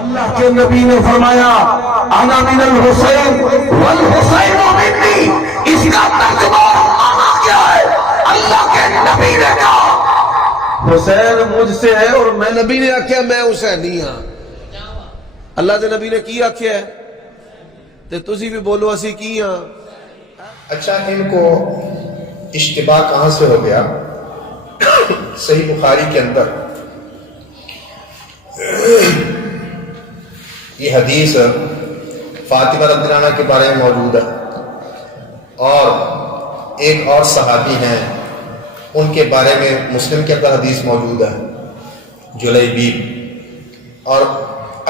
اللہ کے نبی نے فرمایا انا من الحسین والحسین منی، اس کا ترجمہ کیا ہے؟ اللہ کے نبی نے کہا حسین مجھ سے ہے اور میں نبی نے آکھیا میں حسینی ہاں۔ اللہ کے نبی نے کی آکھیا ہے تے تسی بھی بولو اسی کی ہاں۔ اچھا، ان کو اشتباہ کہاں سے ہو گیا؟ صحیح بخاری کے اندر یہ حدیث فاطمہ رضی اللہ عنہ کے بارے میں موجود ہے، اور ایک اور صحابی ہیں ان کے بارے میں مسلم کے اندر حدیث موجود ہے، جلیبیب، اور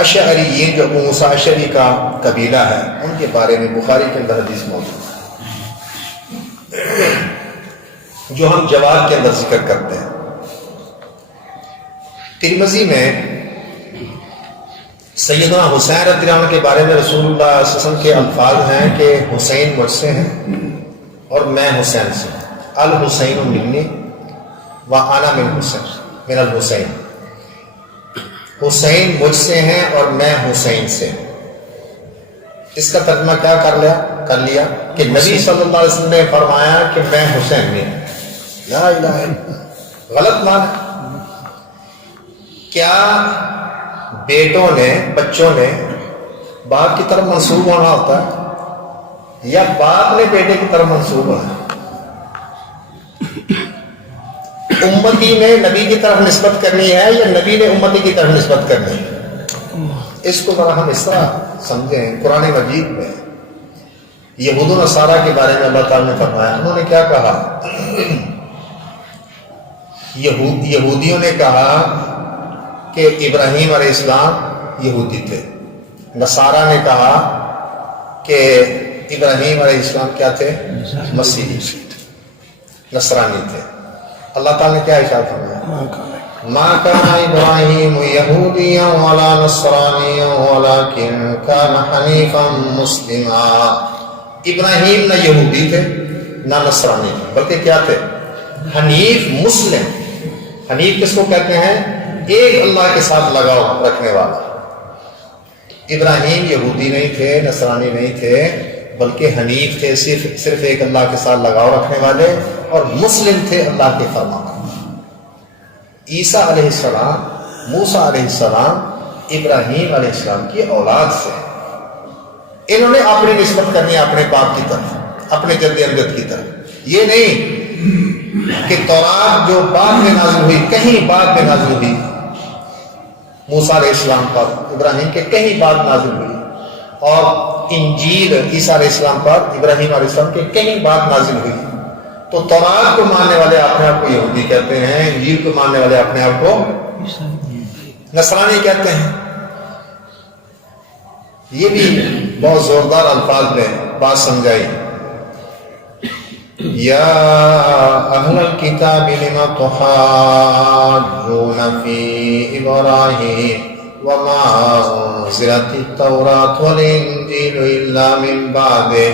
اشعریین جو ابو موسیٰ اشعری کا قبیلہ ہے ان کے بارے میں بخاری کے اندر حدیث موجود ہے جو ہم جواب کے اندر ذکر کرتے ہیں۔ ترمذی میں سیدنا حسین رضی اللہ عنہ کے بارے میں رسول اللہ صلی اللہ علیہ وسلم کے الفاظ ہیں کہ حسین مجھ سے ہیں اور میں حسین سے ہوں، الحسین منی وانا من حسین من الحسین، حسین مجھ سے ہیں اور میں حسین سے ہوں۔ اس کا ترجمہ کیا کر لیا کہ نبی صلی اللہ علیہ وسلم نے فرمایا کہ میں حسین نہیں ہوں۔ لا الہ الا اللہ، غلط معنی۔ کیا بیٹوں نے، بچوں نے باپ کی طرف منسوب ہونا ہوتا ہے یا باپ نے بیٹے کی طرف منسوب ہونا؟ امتی نے نبی کی طرف نسبت کرنی ہے یا نبی نے امتی کی طرف نسبت کرنی ہے؟ اس کو ذرا ہم اس طرح سمجھیں۔ قرآن مجید میں یہود و نصارہ کے بارے میں اللہ تعالیٰ نے فرمایا، انہوں نے کیا کہا؟ یہودیوں نے کہا کہ ابراہیم علیہ السلام یہودی تھے، نصارہ نے کہا کہ ابراہیم علیہ السلام کیا تھے؟ مسیحی، نصرانی تھے۔ اللہ تعالیٰ نے کیا ارشاد فرمایا؟ ما كان ابراہیم یہودیا ولا نصرانیا ولکن کان حنیفا مسلما۔ ابراہیم نہ یہودی تھے نہ نصرانی تھے، بلکہ کیا تھے؟ حنیف مسلم۔ حنیف کس کو کہتے ہیں؟ ایک اللہ کے ساتھ لگاؤ رکھنے والا۔ ابراہیم یہودی نہیں تھے، نصرانی نہیں تھے، بلکہ حنیف تھے، صرف ایک اللہ کے ساتھ لگاؤ رکھنے والے، اور مسلم تھے اللہ کے فرمان۔ عیسیٰ علیہ السلام، موسیٰ علیہ السلام ابراہیم علیہ السلام کی اولاد سے، انہوں نے اپنی نسبت کرنی اپنے باپ کی طرف، اپنے جد امجد کی طرف۔ یہ نہیں کہ تورات جو بعد میں نازل ہوئی، کہیں بعد میں نازل ہوئی موسیٰ علیہ السلام پر، ابراہیم کے کہیں بعد نازل ہوئی، اور انجیل عیسیٰ علیہ السلام پر، ابراہیم علیہ السلام کے کہیں بعد نازل ہوئی۔ تو تورات کو ماننے والے اپنے آپ کو یہودی کہتے ہیں، انجیل کو ماننے والے اپنے آپ کو نصرانی کہتے ہیں۔ یہ بھی بہت زوردار الفاظ میں بات سمجھائی۔ یا اہل الکتاب لم تحاجون فی ابراہیم وما انزلت التوراۃ والانجیل الا من بعدہ۔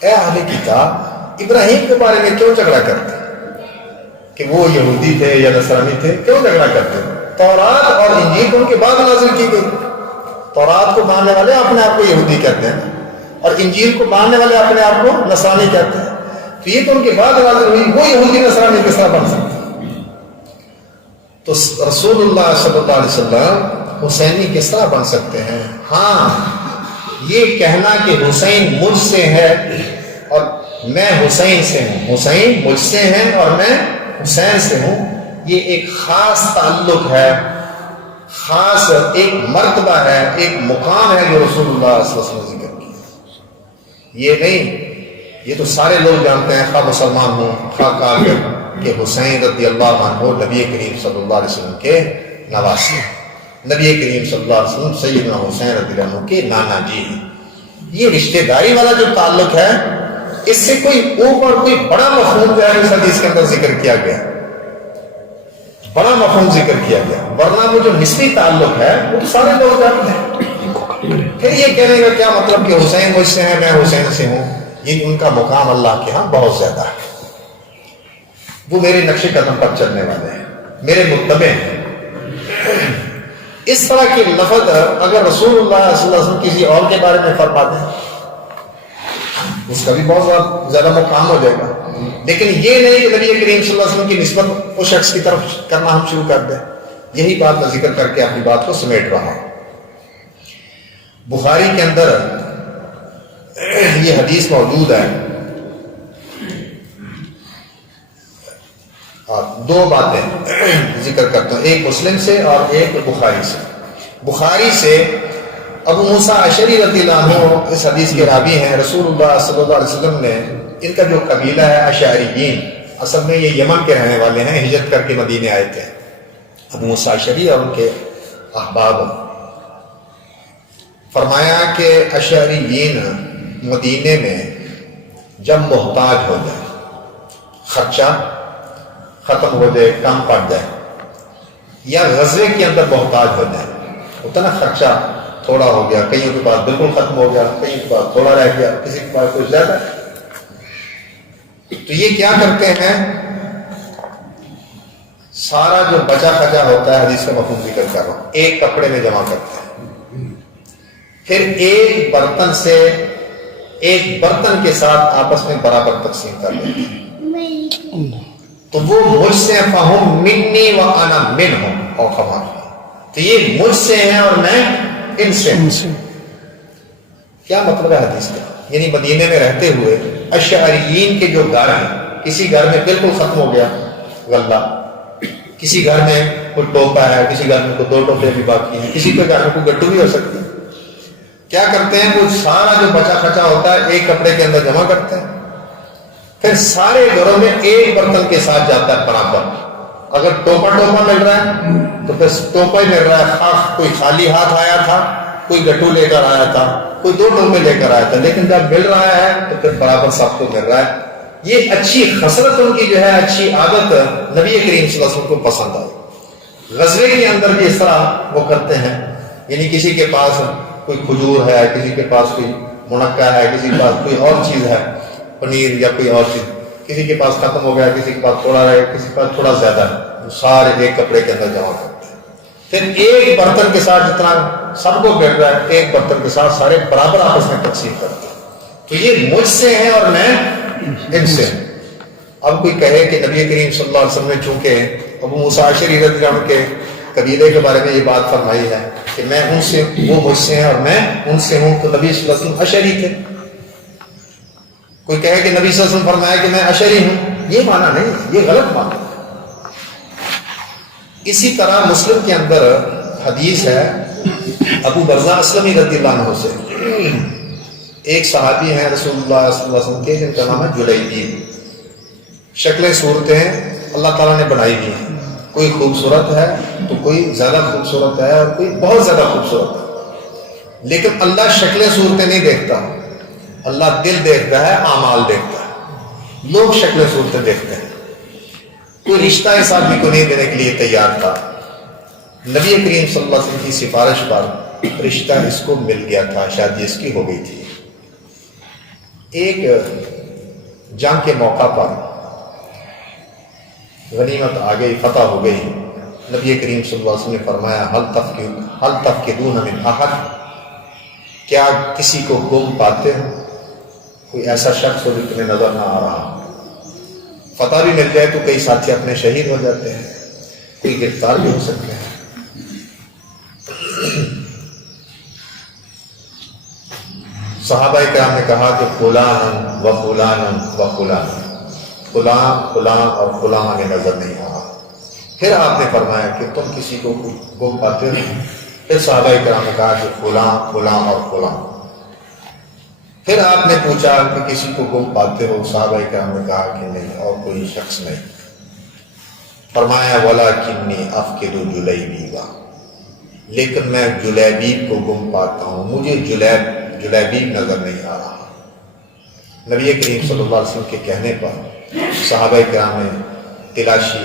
اے اہل کتاب، ابراہیم کے بارے میں کیوں جھگڑا کرتے کہ وہ یہودی تھے یا نصرانی تھے؟ کیوں جھگڑا کرتے؟ تورات اور انجیل ان کے بعد نازل کی گئی۔ تورات کو ماننے والے اپنے آپ کو یہودی کہتے ہیں، اور انجیل کو ماننے والے اپنے آپ کو نصرانی کہتے ہیں۔ تو یہ تو ان کے بعد نازل ہوئی، وہ یہودی نصرانی کس طرح بن سکتے؟ تو رسول اللہ صلی اللہ علیہ وسلم حسینی کس طرح بن سکتے ہیں؟ ہاں، یہ کہنا کہ حسین مجھ سے ہے اور میں حسین سے ہوں، حسین مجھ سے ہیں اور میں حسین سے ہوں، یہ ایک خاص تعلق ہے، خاص ایک مرتبہ ہے، ایک مقام ہے جو رسول اللہ صلی اللہ علیہ وسلم نے ذکر کیا۔ یہ نہیں، یہ تو سارے لوگ جانتے ہیں، خواہ مسلمان ہوں خواہ کافر، کہ حسین رضی اللہ عنہ نبی کریم صلی اللہ علیہ وسلم کے نواسی، نبی کریم صلی اللہ علیہ وسلم سیدنا حسین رضی اللہ عنہ کے نانا جی ہیں۔ یہ رشتہ داری والا جو تعلق ہے، اس سے کوئی اوپر کوئی بڑا مفہوم جو ہے اس حدیث کے اندر ذکر کیا گیا، بڑا مفہوم ذکر کیا گیا، ورنہ وہ جو نسبی تعلق ہے وہ تو سارے لوگ جانتے ہیں۔ پھر یہ کہنے کا کیا مطلب کہ حسین مجھ سے ہے میں حسین سے ہوں؟ یہ ان کا مقام اللہ کے ہاں بہت زیادہ ہے، وہ میرے نقش قدم پر چلنے والے ہیں، میرے متبع ہیں۔ اس طرح کی لفظ اگر رسول اللہ صلی اللہ علیہ وسلم کسی اور کے بارے میں فرما دیں اس کا بھی بہت زیادہ مقام ہو جائے گا، لیکن یہ نہیں کہ نبی کریم صلی اللہ علیہ وسلم کی نسبت اس شخص کی طرف کرنا ہم شروع کر دیں۔ یہی بات میں ذکر کر کے اپنی بات کو سمیٹ رہا ہوں۔ بخاری کے اندر یہ حدیث موجود ہے، اور دو باتیں ذکر کرتا ہوں، ایک مسلم سے اور ایک بخاری سے۔ بخاری سے ابو موسیٰ اشعری رضی اللہ عنہ اس حدیث کے راوی ہیں۔ رسول اللہ صلی اللہ علیہ وسلم نے ان کا جو قبیلہ ہے اشعریین، اصل میں یہ یمن کے رہنے والے ہیں، ہجرت کر کے مدینے آئے تھے۔ ابو موسیٰ اشعری اور ان کے احباب، فرمایا کہ اشعریین مدینے میں جب محتاج ہو جائے، خرچہ ختم ہو جائے، کم پڑ جائے، یا غزوے کے اندر محتاج ہو جائے، ہوتا نا خرچہ تھوڑا ہو گیا، کئیوں کے پاس بالکل ختم ہو گیا، کئیوں کے پاس تھوڑا رہ گیا، کسی کے پاس کچھ زیادہ، تو یہ کیا کرتے ہیں، سارا جو بچا کھچا ہوتا ہے، حدیث کا مفہوم ذکر کر رہا ہوں، ایک کپڑے میں جمع کرتے ہیں، پھر ایک برتن کے ساتھ آپس میں برابر تقسیم کر دیتے ہیں۔ تو وہ مجھ سے فہم منی و انا منہم او کما، تو یہ مجھ سے ہیں اور میں ان سے ہوں۔ کیا مطلب ہے حدیث کا؟ یعنی مدینے میں رہتے ہوئے اشعریین کے جو گھر ہیں، کسی گھر میں بالکل ختم ہو گیا غلہ، کسی گھر میں کوئی ٹوپا ہے، کسی گھر میں کوئی دو ٹوپے بھی باقی ہیں، کسی کے گھر میں کوئی گڈو بھی ہو سکتی ہے، کیا کرتے ہیں وہ سارا جو بچا کھچا ہوتا ہے ایک کپڑے کے اندر جمع کرتے ہیں، پھر سارے گھروں میں ایک برتن کے ساتھ جاتا ہے برابر۔ اگر ٹوپا مل رہا ہے تو پھر ٹوپا ہی مل رہا ہے، خاص کوئی خالی ہاتھ آیا تھا، کوئی گٹو لے کر آیا تھا، کوئی دو ٹوپے لے کر آیا تھا، لیکن جب مل رہا ہے تو پھر برابر سب کو مل رہا ہے۔ یہ اچھی خصلت ان کی جو ہے، اچھی عادت نبی کریم صلی اللہ علیہ وسلم کو پسند آئی۔ غزوے کے اندر بھی اس طرح وہ کرتے ہیں، یعنی کسی کے پاس کوئی کھجور ہے، کسی کے پاس کوئی منقع ہے، کسی کے پاس کوئی اور چیز ہے، پنیر یا کوئی اور چیز، کسی کے پاس ختم ہو گیا، کسی کے پاس تھوڑا رہے، کسی کے پاس تھوڑا زیادہ ہے، سارے ایک کپڑے کے اندر جمع کرتے ہیں۔ پھر ایک برتن کے ساتھ جتنا سب کو مل رہا ہے، ایک برتن کے ساتھ سارے برابر آپس میں تقسیم کرتے ہیں۔ تو یہ مجھ سے ہیں اور میں ان سے ہوں۔ اب کوئی کہے کہ نبی کریم صلی اللہ علیہ وسلم نے چونکہ ابو موسیٰ اشعری رضی اللہ عنہ کے قبیلے کے بارے میں یہ بات فرمائی ہے کہ میں ان سے، وہ مجھ سے ہیں اور میں ان سے ہوں، تو نبی صلی اللہ علیہ وسلم اشعری تھے۔ کوئی کہے کہ نبی صلی اللہ علیہ وسلم فرمایا کہ میں اشعری ہوں، یہ معنی نہیں، یہ غلط معنی ہے۔ اسی طرح مسلم کے اندر حدیث ہے ابو برزہ اسلمی رضی اللہ عنہ سے، ایک صحابی ہیں رسول اللہ صلی اللہ علیہ وسلم کے، جن کا نام ہے جلیبیب۔ شکلیں صورتیں اللہ تعالیٰ نے بنائی ہوئی ہیں، کوئی خوبصورت ہے تو کوئی زیادہ خوبصورت ہے اور کوئی بہت زیادہ خوبصورت ہے، لیکن اللہ شکلیں صورتیں نہیں دیکھتا، اللہ دل دیکھتا ہے، اعمال دیکھتا ہے۔ لوگ شکلیں صورتیں دیکھتے ہیں۔ کوئی رشتہ اس آدمی کو نہیں دینے کے لیے تیار تھا، نبی کریم صلی اللہ علیہ وسلم کی سفارش پر رشتہ اس کو مل گیا تھا، شادی اس کی ہو گئی تھی۔ ایک جنگ کے موقع پر غنیمت آ گئی، فتح ہو گئی، نبی کریم صلی اللہ علیہ وسلم نے فرمایا حل تفقدون من احد، کیا کسی کو گم پاتے ہو؟ کوئی ایسا شخص ہو جو تمہیں نظر نہ آ رہا۔ فتح بھی مل جائے تو کئی ساتھی اپنے شہید ہو جاتے ہیں، کوئی گرفتار بھی ہو سکتے ہیں۔ صحابہ کرام نے کہا کہ فلان و فلان و فلان، فلاں فلاں اور فلاں ہمیں نظر نہیں آ رہا۔ پھر آپ نے فرمایا کہ تم کسی کو گم پاتے ہو؟ پھر صحابہ کرام نے کہا کہ فلاں فلاں اور فلاں۔ پھر آپ نے پوچھا کہ کسی کو گم پاتے ہو؟ صحابہ کرام نے کہا کہ نہیں، اور کوئی شخص نہیں۔ فرمایا وَلَكِنِّي أَفْقِدُ جُلَيْبِيبَ، لیکن میں جلیبیب کو گم پاتا ہوں، مجھے جلیبیب نظر نہیں آ رہا۔ نبی کریم صلی اللہ علیہ وسلم کے کہنے پر صحابہ کرام نے تلاشی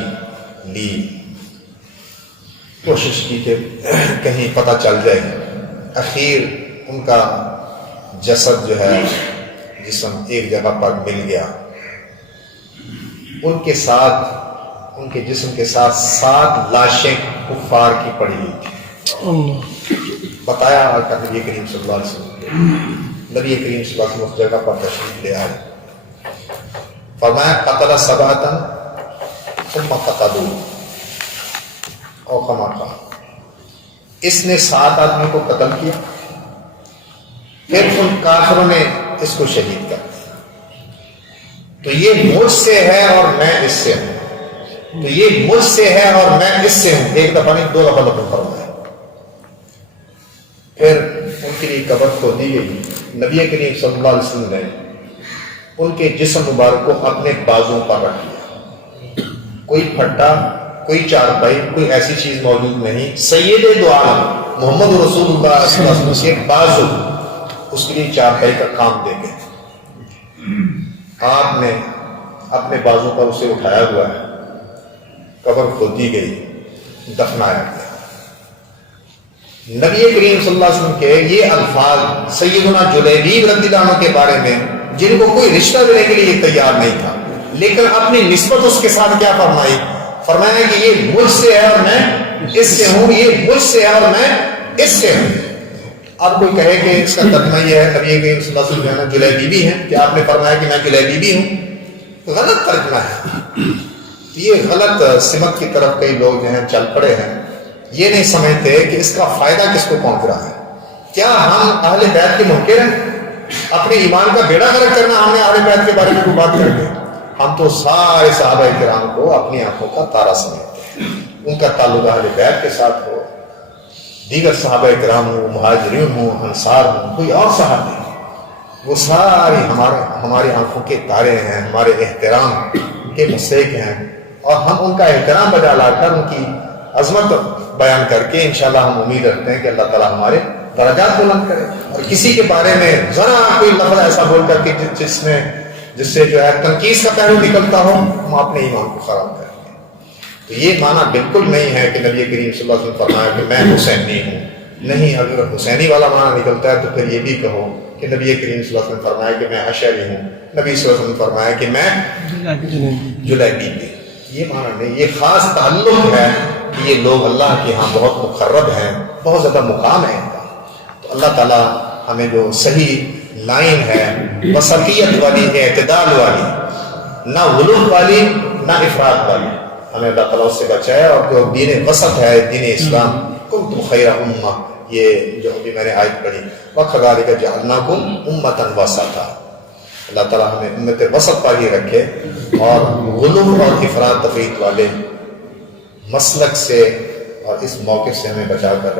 لی، کوشش کی کہ کہیں پتہ چل جائے۔ اخیر ان کا جسد جو ہے، جسم ایک جگہ پر مل گیا۔ ان کے ساتھ، ان کے جسم کے ساتھ 7 لاشیں کفار کی پڑی ہوئی تھی۔ بتایا آقا نبی کریم صلی اللہ علیہ وسلم کو. نبی کریم صلی اللہ علیہ وسلم اس جگہ پر تشریف لے آئے. فرمایا قتل سبعۃ ثم قتلوا او کما قال، اس نے 7 آدمی کو قتل کیا، پھر ان کافروں نے اس کو شہید کر دیا. تو یہ مجھ سے ہے اور میں اس سے ہوں، تو یہ مجھ سے ہے اور میں اس سے ہوں. ایک دفعہ نہیں 2 دفعہ لفظ فرمایا. پھر ان کے لیے قبر کھودی گئی. نبی کریم صلی اللہ علیہ وسلم نے ان کے جسم مبارک کو اپنے بازوں پر رکھ لیا. کوئی پھٹا، کوئی چارپائی، کوئی ایسی چیز موجود نہیں. سید دو عالم محمد رسول اللہ صلی اللہ علیہ وسلم کے بازو اس کے لیے چارپائی کا کام دے گئے. آپ نے اپنے بازو پر اسے اٹھایا ہوا ہے، قبر کھودی گئی، دفنایا گیا. نبی کریم صلی اللہ علیہ وسلم کے یہ الفاظ سیدنا جلیبیب رضی اللہ عنہ کے بارے میں، جن کو کوئی رشتہ دینے کے لیے تیار نہیں تھا، لیکن اپنی نسبت اس کے ساتھ کیا فرمائی؟ فرمایا کہ یہ مجھ سے ہے اور میں اس سے ہوں، یہ مجھ سے ہے اور میں اس سے ہوں. اب کوئی کہے کہ اس کا ترجمہ یہ ہے نبی کریم صلی اللہ علیہ وسلم جلیبیبی ہیں کہ آپ نے فرمایا کہ میں جلیبیبی ہوں. غلط ترجمہ ہے. یہ غلط سمت کی طرف کئی لوگ جو ہیں چل پڑے ہیں. یہ نہیں سمجھتے کہ اس کا فائدہ کس کو پہنچ رہا ہے. کیا ہم اہل بیت کے منکر ہیں؟ اپنے ایمان کا بیڑا غرق کرنا ہم نے اہل بیت کے بارے میں کوئی بات کر کے. ہم تو سارے صحابہ کرام کو اپنی آنکھوں کا تارا سمجھتے ہیں. ان کا تعلق اہل بیت کے ساتھ ہو، دیگر صحابہ کرام ہوں، مہاجرین ہوں، انصار ہوں، کوئی اور صحابی، وہ ساری ہماری آنکھوں کے تارے ہیں، ہمارے احترام کے مستحق ہیں. اور ہم ان کا احترام بجا لا کر ان کی عظمت بیان کر کے انشاءاللہ ہم امید رکھتے ہیں کہ اللہ تعالیٰ ہمارے درجات بلند کرے. اور کسی کے بارے میں ذرا کوئی لفظ ایسا بول کر کے جس سے جو ہے تنقید کا پہلو نکلتا ہو، ہم اپنے ایمان کو خراب کریں گے. تو یہ معنی بالکل نہیں ہے کہ نبی کریم صلی اللہ علیہ وسلم فرمایا کہ میں حسینی ہوں. نہیں، اگر حسینی والا معنی نکلتا ہے تو پھر یہ بھی کہو کہ نبی کریم صلی اللہ علیہ وسلم فرمایا کہ میں اشعری ہوں، نبی صلی اللہ علیہ وسلم فرمایا کہ میں جلیبی بھی. یہ معنی نہیں. یہ خاص تعلق ہے کہ یہ لوگ اللہ کے ہاں بہت مقرب ہیں، بہت زیادہ مقام ہے ان کا. تو اللہ تعالیٰ ہمیں جو صحیح لائن ہے، وسطیت والی، اعتدال والی، نہ غلو والی نہ افراط والی، ہمیں اللہ تعالیٰ اس سے بچائے. اور جو دین وسط ہے، دین اسلام، کنتم خیر امہ، یہ جو ابھی میں نے آیت پڑھی، وَكَذَلِكَ جَعَلْنَاكُمْ أُمَّةً وَسَطًا. اللہ تعالیٰ ہمیں امت وسط پر ہی رکھے اور غلو اور افراط تفریط والے مسلک سے اور اس موقف سے ہمیں بچا کر رکھے.